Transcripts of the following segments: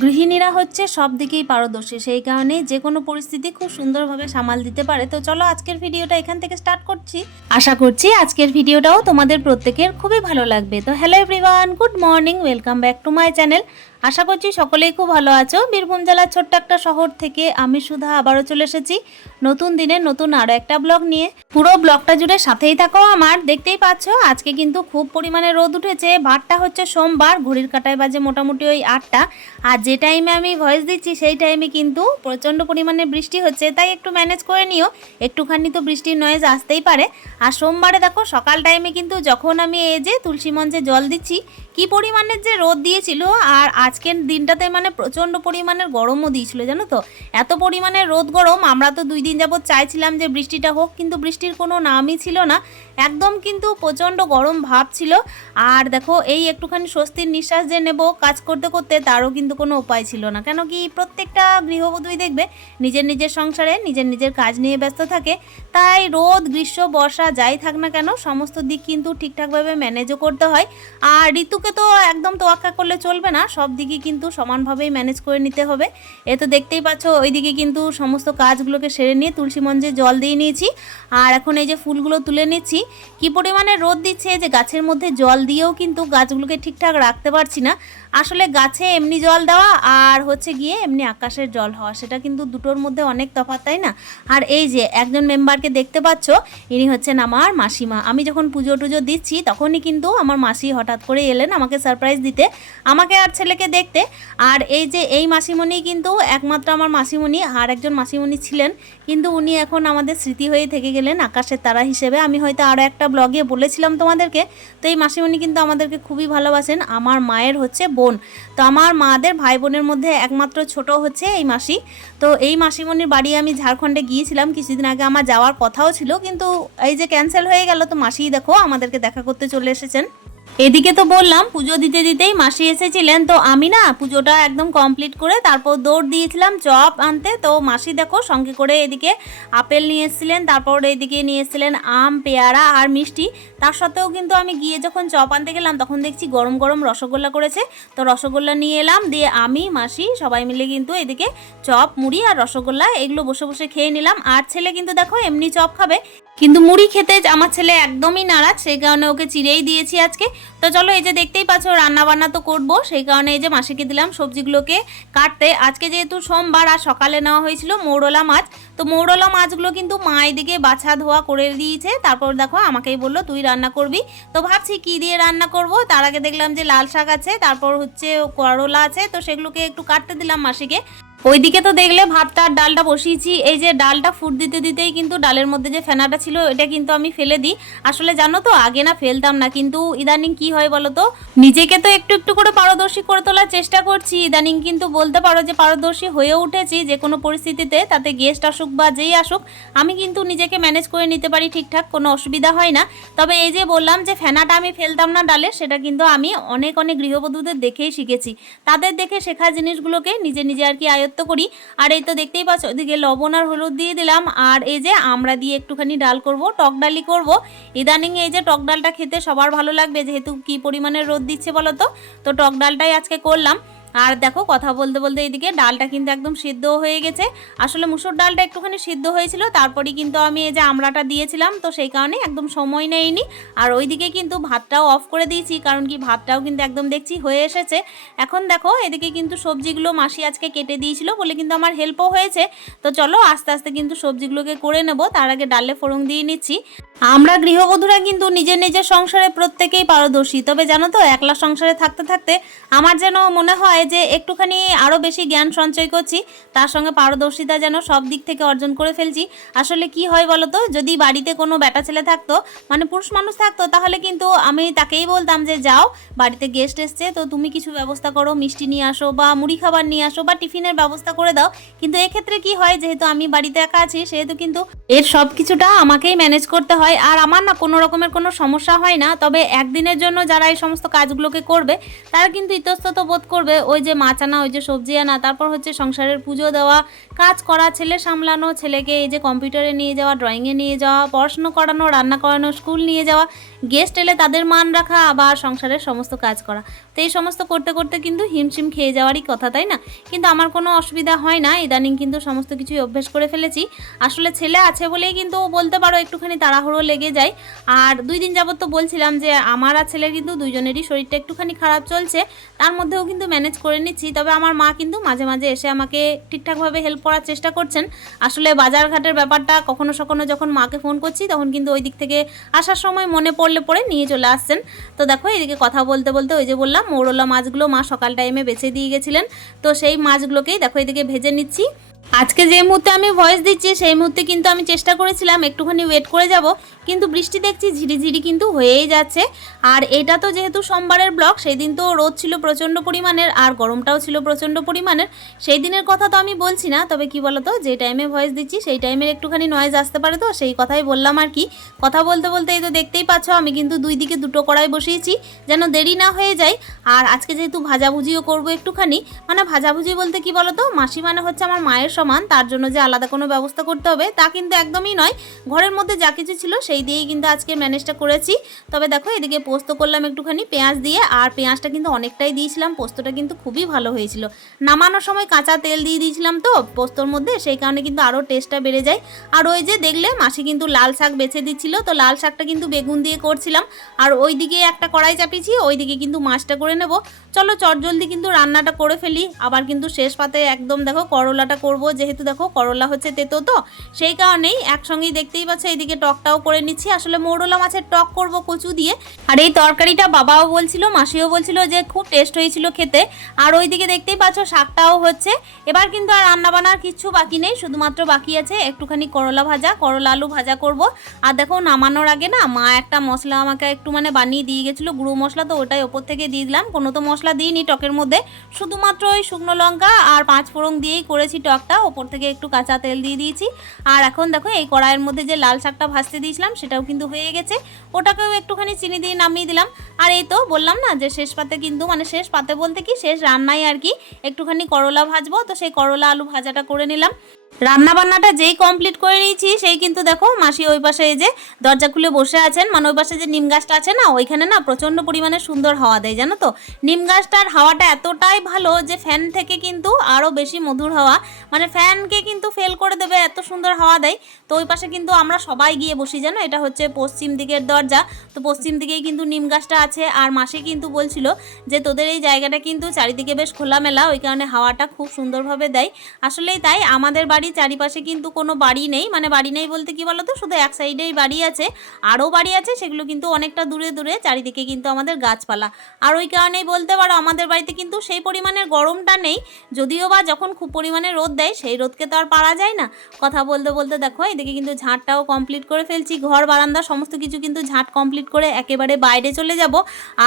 গৃহিণীরা হচ্ছে সব দিকেই পারদর্শী। সেই কারণে যে কোনো পরিস্থিতি খুব সুন্দরভাবে সামাল দিতে পারে। তো চলো আজকের ভিডিওটা এখান থেকে স্টার্ট করছি। আশা করছি আজকের ভিডিওটাও তোমাদের প্রত্যেকের খুবই ভালো লাগবে। তো hello everyone good morning welcome back to my channel আশা করছি সকলেই খুব ভালো আছো। বীরভূম জেলার ছোট্ট একটা শহর থেকে আমি সুধা আবারও চলে এসেছি নতুন দিনে নতুন আরও একটা ব্লগ নিয়ে। পুরো ব্লগটা জুড়ে সাথেই থাকো আমার, দেখতেই পাচ্ছ আজকে কিন্তু খুব পরিমাণে রোদ উঠেছে, বারটা হচ্ছে সোমবার, ঘড়ির কাটায় বাজে মোটামুটি ওই আটটা। আর যে টাইমে আমি ভয়েস দিচ্ছি সেই টাইমে কিন্তু প্রচণ্ড পরিমাণে বৃষ্টি হচ্ছে, তাই একটু ম্যানেজ করে নিও। একটুখানি তো বৃষ্টির নয়েজ আসতেই পারে। আর সোমবারে দেখো সকাল টাইমে কিন্তু যখন আমি এই যে তুলসী মঞ্চে জল দিচ্ছি কি পরিমাণের যে রোদ দিয়েছিল আর আজকের দিনটাতে মানে প্রচণ্ড পরিমাণের গরমও দিয়েছিল, জানো তো? এত পরিমাণে রোদ গরম, আমরা তো দুই দিন যাবৎ চাইছিলাম যে বৃষ্টিটা হোক, কিন্তু বৃষ্টির কোনো নামই ছিল না। একদম কিন্তু প্রচণ্ড গরম ভাব ছিল। আর দেখো, এই একটুখানি স্বস্তির নিঃশ্বাস যে নেব কাজ করতে করতে, তারও কিন্তু কোনো উপায় ছিল না। কেন কি প্রত্যেকটা গৃহবধূই দেখবে, নিজের নিজের সংসারে, নিজের নিজের কাজ নিয়ে ব্যস্ত থাকে। তাই রোদ, গ্রীষ্ম, বর্ষা, যাই থাক না কেন, সমস্ত দিক কিন্তু ঠিকঠাকভাবে ম্যানেজও করতে হয়। আর ঋতুকে তো একদম তোয়াক্কা করলে চলবে না। সব দিকে কিন্তু সমানভাবেই ম্যানেজ করে নিতে হবে। এ তো দেখতেই পাচ্ছ, ওইদিকে কিন্তু সমস্ত কাজগুলোকে সেরে নিয়ে তুলসী মঞ্জে জল দিয়ে নিয়েছি। আর এখন এই যে ফুলগুলো তুলে নিচ্ছি, কি পরিমাণে রোদ দিচ্ছে যে গাছের মধ্যে জল দিয়েও কিন্তু গাছগুলোকে ঠিকঠাক রাখতে পারছি না। আসলে গাছে এমনি জল দেওয়া আর হচ্ছে গিয়ে এমনি আকাশের জল হওয়া, সেটা কিন্তু দুটোর মধ্যে অনেক তফাৎ, তাই না? আর এই যে একজন মেম্বারকে দেখতে পাচ্ছ, ইনি হচ্ছেন আমার মাসিমা। আমি যখন পুজো টুজো দিচ্ছি, তখনই কিন্তু আমার মাসি হঠাৎ করে এলেন। আমাকে সারপ্রাইজ দিতে, আমাকে আর ছেলেকে দেখতে। আর এই যে এই মাসিমণি কিন্তু একমাত্র আমার মাসিমণি, আর একজন মাসিমণি ছিলেন। কিন্তু উনি এখন আমাদের স্মৃতি হয়ে থেকে গেলেন আকাশের তারা হিসেবে। আমি হয়তো আরও একটা ব্লগে বলেছিলাম তোমাদেরকে। তো এই মাসিমণি কিন্তু আমাদেরকে খুবই ভালোবাসেন। আমার মায়ের হচ্ছে বোন। তো আমার মাদের ভাই বোনের মধ্যে একমাত্র ছোট হচ্ছে এই মাসি। তো এই মাসিমণির বাড়ি আমি ঝাড়খণ্ডে গিয়েছিলাম। কিছুদিন আগে আমার যাওয়ার কথাও ছিল। কিন্তু এই যে ক্যান্সেল হয়ে গেল, তো মাসিই দেখো আমাদেরকে দেখা করতে চলে এসেছেন। এদিকে তো বললাম, পুজো দিতে দিতেই মাসি এসেছিলেন। তো আমি না পুজোটা একদম কমপ্লিট করে তারপর দৌড় দিয়েছিলাম চপ আনতে। তো মাসি দেখো সঙ্গে করে এদিকে আপেল নিয়ে এসেছিলেন, তারপর এদিকে নিয়ে এসেছিলেন আম, পেয়ারা আর মিষ্টি। তার সত্ত্বেও কিন্তু আমি গিয়ে যখন চপ আনতে গেলাম তখন দেখছি গরম গরম রসগোল্লা করেছে। তো রসগোল্লা নিয়ে এলাম, দিয়ে আমি, মাসি সবাই মিলে কিন্তু এদিকে চপ, মুড়ি আর রসগোল্লা এগুলো বসে বসে খেয়ে নিলাম। আর ছেলে কিন্তু দেখো এমনি চপ খাবে। কিন্তু মুড়ি খেতে আমার ছেলে একদমই নারাজ, সেই কারণে ওকে চিড়েই দিয়েছি আজকে। তো চলো এই যে দেখতেই পাচ্ছ রান্না বান্না তো করব, সেই কারণে এই যে মাসিকে দিলাম সবজিগুলোকে কাটতে। আজকে যেহেতু সোমবার আর সকালে নেওয়া হয়েছিল মৌরলা মাছ, তো মৌরলা মাছগুলো কিন্তু মা এদিকে বাছা ধোয়া করে দিয়েছে। তারপর দেখো আমাকেই বলল, তুই রান্না করবি? তো ভাবছি কি দিয়ে রান্না করব? তার আগে দেখলাম যে লাল শাক আছে, তারপর হচ্ছে করলা আছে, তো সেগুলোকে একটু কাটতে দিলাম মাসিকে। ওইদিকে তো দেখলে ভাতটা আর ডালটা বসিয়েছি। এই যে ডালটা ফুট দিতে দিতেই কিন্তু ডালের মধ্যে যে ফেনাটা ছিল এটা কিন্তু আমি ফেলে দিই। আসলে জানো তো, আগে না ফেলতাম না, কিন্তু ইদানিং কি হয় বলো তো? নিজেকে তো একটু একটু করে পারদর্শী করে তোলার চেষ্টা করছি। ইদানিং কিন্তু বলতে পারো যে পারদর্শী হয়ে উঠেছি যে কোনো পরিস্থিতিতে, তাতে গেস্ট আসুক বা যেই আসুক, আমি কিন্তু নিজেকে ম্যানেজ করে নিতে পারি ঠিকঠাক, কোনো অসুবিধা হয় না। তবে এই যে বললাম যে ফেনাটা আমি ফেলতাম না ডালে, সেটা কিন্তু আমি অনেক অনেক গৃহবধূদের দেখেই শিখেছি। তাদের দেখে শেখা জিনিসগুলোকে নিজে নিজে আর কি আয়ত্ত করি। আর এই তো দেখতেই পাচ্ছ, ওদিকে লবণ আর হলুদ দিয়ে দিলাম। আর এই যে আমরা দিয়ে একটুখানি ডাল করব, টক ডালই করব। ইদানিং এই যে টক ডালটা খেতে সবার ভালো লাগবে, যেহেতু কি পরিমাণে রোদ দিচ্ছে বলো তো? তো টক ডালটাই আজকে করলাম। আর দেখো কথা বলতে বলতে এদিকে ডালটা কিন্তু একদম সিদ্ধ হয়ে গেছে। আসলে মুসুর ডালটা একটুখানি সিদ্ধ হয়েছিল, তারপরেই কিন্তু আমি এই যে আমড়াটা দিয়েছিলাম, তো সেই কারণে একদম সময় নেয়নি আর ওইদিকে কিন্তু ভাতটাও অফ করে দিয়েছি, কারণ কি ভাতটাও কিন্তু একদম দেখছি হয়ে এসেছে। এখন দেখো এদিকে কিন্তু সবজিগুলো মাসি আজকে কেটে দিয়েছিল বলে কিন্তু আমার হেল্পও হয়েছে। তো চলো আস্তে আস্তে কিন্তু সবজিগুলোকে করে নেব, তার আগে ডালে ফোড়ন দিয়ে নিচ্ছি। আমরা গৃহবধূরা কিন্তু নিজের নিজের সংসারে প্রত্যেকেই পারদর্শী, তবে জানো তো একলা সংসারে থাকতে থাকতে আমার যেন মনে হয় যে একটুখানি আরও বেশি জ্ঞান সঞ্চয় করছি, তার সঙ্গে পারদর্শিতা যেন সব দিক থেকে অর্জন করে ফেলছি। আসলে কি হয় বলো তো যদি বাড়িতে কোনো বেটা ছেলে থাকতো মানে পুরুষ মানুষ থাকতো, তাহলে কিন্তু আমি তাকেই বলতাম যে, যাও, বাড়িতে গেস্ট এসছে, তো তুমি কিছু ব্যবস্থা করো, মিষ্টি নিয়ে আসো বা মুড়ি খাবার নিয়ে আসো বা টিফিনের ব্যবস্থা করে দাও। কিন্তু এক্ষেত্রে কি হয়, যেহেতু আমি বাড়িতে একা আছি, সেহেতু কিন্তু এর সব কিছুটা আমাকেই ম্যানেজ করতে হয়। আর আমার না কোনো রকমের কোনো সমস্যা হয় না, তবে একদিনের জন্য যারা এই সমস্ত কাজগুলোকে করবে, তারা কিন্তু ইতস্তত বোধ করবে ওই যে মাছ আনা ওই যে সবজি আনা, তারপর হচ্ছে সংসারের পুজো দেওয়া, কাজ করা, ছেলে সামলানো, ছেলেকে এই যে কম্পিউটারে নিয়ে যাওয়া ড্রয়িংয়ে নিয়ে যাওয়া, পড়াশুনো করানো, রান্না করানো স্কুল নিয়ে যাওয়া গেস্ট এলে তাদের মান রাখা, আবার সংসারের সমস্ত কাজ করা। তো এই সমস্ত করতে করতে কিন্তু হিমশিম খেয়ে যাওয়ারই কথা, তাই না? কিন্তু আমার কোনো অসুবিধা হয় না। ইদানিং কিন্তু সমস্ত কিছুই অভ্যেস করে ফেলেছি। আসলে ছেলে আছে বলেই কিন্তু বলতে পারো একটুখানি তাড়াহুড়ো লেগে যায়। আর দুই দিন যাবত তো বলছিলাম যে, আমার আর ছেলের কিন্তু দুইজনেরই শরীরটা একটুখানি খারাপ চলছে। তার মধ্যেও কিন্তু ম্যানেজ করে নিচ্ছি। তবে আমার মা কিন্তু মাঝে মাঝে এসে আমাকে ঠিকঠাকভাবে হেল্প করার চেষ্টা করছেন। আসলে বাজারঘাটের ব্যাপারটা কখনো সখনো যখন মাকে ফোন করছি, তখন কিন্তু ওই দিক থেকে আসার সময় মনে পড়লে পরে নিয়ে চলে আসছেন। তো দেখো এদিকে কথা বলতে বলতে ওই যে বললাম, মৌরলা মাছগুলো মা সকাল টাইমে বেছে দিয়ে গেছিলেন। তো সেই মাছগুলোকেই দেখো এদিকে ভেজে নিচ্ছি। আজকে যে মুহূর্তে আমি ভয়েস দিচ্ছি, সেই মুহূর্তে কিন্তু আমি চেষ্টা করেছিলাম একটুখানি ওয়েট করে যাব, কিন্তু বৃষ্টি দেখছি ঝিরিঝিরি কিন্তু হয়েই যাচ্ছে। আর এটা তো যেহেতু সোমবারের ব্লক সেই দিন তো রোদ ছিল প্রচণ্ড পরিমাণের আর গরমটাও ছিল প্রচণ্ড পরিমাণের। সেই দিনের কথা তো আমি বলছি না, তবে কি বলতো, যে টাইমে ভয়েস দিচ্ছি, সেই টাইমের একটুখানি নয়েজ আসতে পারে তো, সেই কথাই বললাম আর কি। কথা বলতে বলতে এই তো দেখতেই পাচ্ছ, আমি কিন্তু দুই দিকে দুটো কড়াই বসিয়েছি, যেন দেরি না হয়ে যায়। আর আজকে যেহেতু ভাজাভুজিও করব একটুখানি মানে ভাজাভুজি বলতে কি বলতো, মাসি মানে হচ্ছে আমার মায়ের সমান, তার জন্য যে আলাদা কোনো ব্যবস্থা করতে হবে, তা কিন্তু একদমই নয়। ঘরের মধ্যে যা কিছু ছিল সেই দিয়েই কিন্তু আজকে ম্যানেজটা করেছি। তবে দেখো, এদিকে পোস্ত করলাম একটুখানি পেঁয়াজ দিয়ে, আর পেঁয়াজটা কিন্তু অনেকটাই দিয়েছিলাম, পোস্তটা কিন্তু খুবই ভালো হয়েছিল। নামানোর সময় কাঁচা তেল দিয়ে দিয়েছিলাম তো, পোস্তর মধ্যে, সেই কারণে কিন্তু আরও টেস্টটা বেড়ে যায়। আর ওই যে দেখলে, মাসি কিন্তু লাল শাক বেছে দিচ্ছিল, তো লাল শাকটা কিন্তু বেগুন দিয়ে করছিলাম। আর ওই দিকে একটা কড়াই চাপিয়েছি ওই দিকে কিন্তু মাছটা করে নেব। চলো চটজলদি কিন্তু রান্নাটা করে ফেলি। আবার কিন্তু শেষ পাতে একদম দেখো করলাটা করব। যেহেতু দেখো করলা হচ্ছে তেতো তো, সেই কারণেই একসঙ্গেই দেখতেই পাচ্ছ, এইদিকে টকটাও করে নিচ্ছি। আসলে মৌরলা মাছের টক করব কচু দিয়ে। আর এই তরকারিটা বাবাও বলছিল, মাসিও বলছিল যে খুব টেস্ট হয়েছিল খেতে। আর ওইদিকে দেখতেই পাচ্ছ, শাকটাও হচ্ছে। এবার কিন্তু আর রান্না বান্নার কিচ্ছু বাকি নেই, শুধুমাত্র বাকি আছে একটুখানি করলা ভাজা, করলা আলু ভাজা করব। আর দেখো নামানোর আগে না, মা একটা মশলা আমাকে একটু মানে বানিয়ে দিয়ে গেছিল, গুঁড়ো মশলা তো ওটাই ওপর থেকে দিয়ে দিলাম। কোনো তো মশলা দিইনি টকের মধ্যে। শুধুমাত্র ওই শুকনো লঙ্কা আর পাঁচ ফোড়ন দিয়েই করেছি টকটা ওপর থেকে একটু কাঁচা তেল দিয়ে দিয়েছি। আর এখন দেখো, এই কড়াইয়ের মধ্যে যে লাল শাকটা ভাজতে দিয়েছিলাম, সেটাও কিন্তু হয়ে গেছে। ওটাকেও একটুখানি চিনি দিয়ে নামিয়ে দিলাম। আর এই তো বললাম না যে শেষ পাতে কিন্তু মানে শেষ পাতে বলতে কি, শেষ রান্নায় আর কি একটুখানি করলা ভাজবো। তো সেই করলা আলু ভাজাটা করে নিলাম। রান্না বান্নাটা যেই কমপ্লিট করে নিয়েছি, সেই কিন্তু দেখো মাসি ওই পাশে এই যে দরজা খুলে বসে আছেন। মানে ওই পাশে যে নিম গাছটা আছে না, ওইখানে না প্রচণ্ড পরিমাণে সুন্দর হাওয়া দেয়, জানো তো? নিম গাছটার হাওয়াটা এতটাই ভালো যে ফ্যান থেকে কিন্তু আরও বেশি মধুর হাওয়া। মানে ফ্যানকে কিন্তু ফেল করে দেবে, এত সুন্দর হাওয়া দেয়। তো ওই পাশে কিন্তু আমরা সবাই গিয়ে বসি, জানো? এটা হচ্ছে পশ্চিম দিকের দরজা। তো পশ্চিম দিকেই কিন্তু নিম গাছটা আছে। আর মাসি কিন্তু বলছিল যে তোদের এই জায়গাটা কিন্তু চারিদিকে বেশ খোলামেলা, ওই কারণে হাওয়াটা খুব সুন্দরভাবে দেয়। আসলেই তাই, আমাদের বাড়ির চারিপাশে কিন্তু কোনো বাড়ি নেই। মানে বাড়ি নেই বলতে কি বলতো? শুধু এক সাইডেই বাড়ি আছে। আরও বাড়ি আছে, সেগুলো কিন্তু অনেকটা দূরে দূরে, চারিদিকে কিন্তু আমাদের গাছপালা। আর ওই কারণেই বলতে পারো, আমাদের বাড়িতে কিন্তু সেই পরিমাণের গরমটা নেই। যদিও বা যখন খুব পরিমাণে রোদ দেয়, সেই রোদকে তো আর পারা যায় না। কথা বলতে বলতে দেখো, এদিকে কিন্তু ঝাঁটটাও কমপ্লিট করে ফেলছি। ঘর, বারান্দা, সমস্ত কিছু কিন্তু ঝাঁট কমপ্লিট করে একেবারে বাইরে চলে যাব।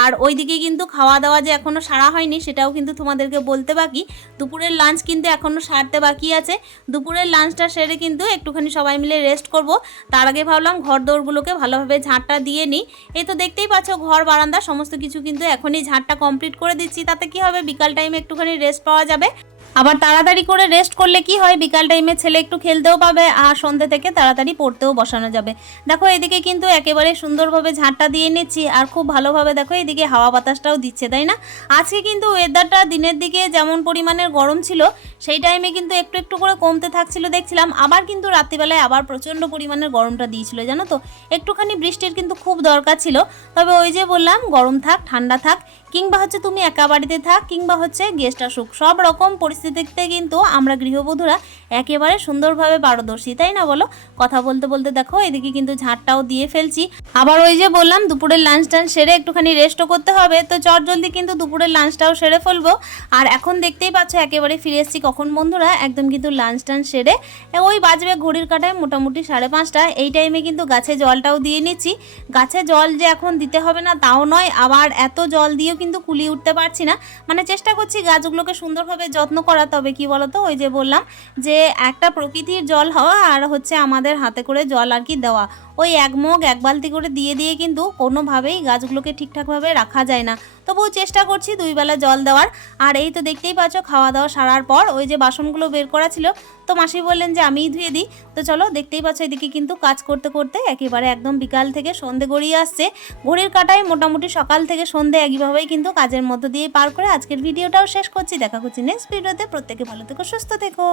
আর ওইদিকে কিন্তু খাওয়া দাওয়া যে এখনও সারা হয়নি, সেটাও কিন্তু তোমাদেরকে বলতে বাকি। দুপুরের লাঞ্চ কিন্তু এখনও সারতে বাকি আছে। দুপুরের লাঞ্চটা সেরে কিন্তু একটুখানি সবাই মিলে রেস্ট করব। তার আগে ভাবলাম ঘর দৌড়গুলোকে ভালোভাবে ঝাঁটটা দিয়ে নিই। এই তো দেখতেই পাচ্ছ ঘর, বারান্দা, সমস্ত কিছু কিন্তু এখনই ঝাঁটটা কমপ্লিট করে দিচ্ছি। তাতে কি হবে? বিকাল টাইমে একটুখানি রেস্ট পাওয়া যাবে। আবার তাড়াতাড়ি করে রেস্ট করলে কি হয়? বিকাল টাইমে ছেলে একটু খেলতেও পাবে আর সন্ধ্যে থেকে তাড়াতাড়ি পড়তেও বসানো যাবে। দেখো, এদিকে কিন্তু একেবারে সুন্দরভাবে ঝাঁটটা দিয়ে নিচ্ছি আর খুব ভালোভাবে দেখো, এদিকে হাওয়া বাতাসটাও দিচ্ছে, তাই না? আজকে কিন্তু ওয়েদারটা দিনের দিকে যেমন পরিমাণের গরম ছিল, সেই টাইমে কিন্তু একটু একটু করে কমতে থাকছিল দেখছিলাম। আবার কিন্তু রাত্রিবেলায় আবার প্রচণ্ড পরিমাণের গরমটা দিয়েছিল, জানো তো? একটুখানি বৃষ্টির কিন্তু খুব দরকার ছিল। তবে ওই যে বললাম, গরম থাক, ঠান্ডা থাক। কিংবা হচ্ছে তুমি একা বাড়িতে থাক, কিংবা হচ্ছে গেস্ট আসুক, সব রকম পরিস্থিতিতে কিন্তু আমরা গৃহবধূরা একেবারে সুন্দরভাবে পারদর্শী, তাই না বলো? কথা বলতে বলতে দেখো, এদিকে কিন্তু ঝাঁটটাও দিয়ে ফেলছি। আবার ওই যে বললাম, দুপুরের লাঞ্চ টাঞ্চ সেরে একটুখানি রেস্টও করতে হবে, তো চট জলদি কিন্তু দুপুরের লাঞ্চটাও সেরে ফেলব। আর এখন দেখতেই পাচ্ছ, একেবারে ফিরে এসেছি কখন বন্ধুরা? একদম কিন্তু লাঞ্চ টাঞ্চ সেরে, ওই বাজবে ঘড়ির কাটায় মোটামুটি সাড়ে পাঁচটা। এই টাইমে কিন্তু গাছে জলটাও দিয়ে নিচ্ছি। গাছে জল যে এখন দিতে হবে না, তাও নয়, আবার এত জল দিয়েও কিন্তু কুলিয়ে উঠতে পারছি না। মানে চেষ্টা করছি গাছগুলোকে সুন্দরভাবে যত্ন করা, তবে কি বলতো, ওই যে বললাম যে একটা প্রকৃতির জল হওয়া আর হচ্ছে আমাদের হাতে করে জল আর কি দেওয়া। ওই এক মগ, এক বালতি করে দিয়ে দিয়ে কিন্তু কোনোভাবেই গাছগুলোকে ঠিকঠাকভাবে রাখা যায় না। তবুও চেষ্টা করছি দুই বেলা জল দেওয়ার। আর এই তো দেখতেই পাচ্ছ খাওয়া দাওয়া সারার পর ওই যে বাসনগুলো বের করা ছিল, তো মাসি বললেন যে আমিই ধুয়ে দিই। তো চলো দেখতেই পাচ্ছ এদিকে কিন্তু কাজ করতে করতে একেবারে একদম বিকাল থেকে সন্ধে গড়িয়ে আসছে। ঘড়ির কাটায় মোটামুটি সকাল থেকে সন্ধে একইভাবেই কিন্তু কাজের মধ্য দিয়ে পার করে আজকের ভিডিওটাও শেষ করছি। দেখা করছি নেক্সট ভিডিওতে। প্রত্যেকে ভালো থেকো, সুস্থ থেকো।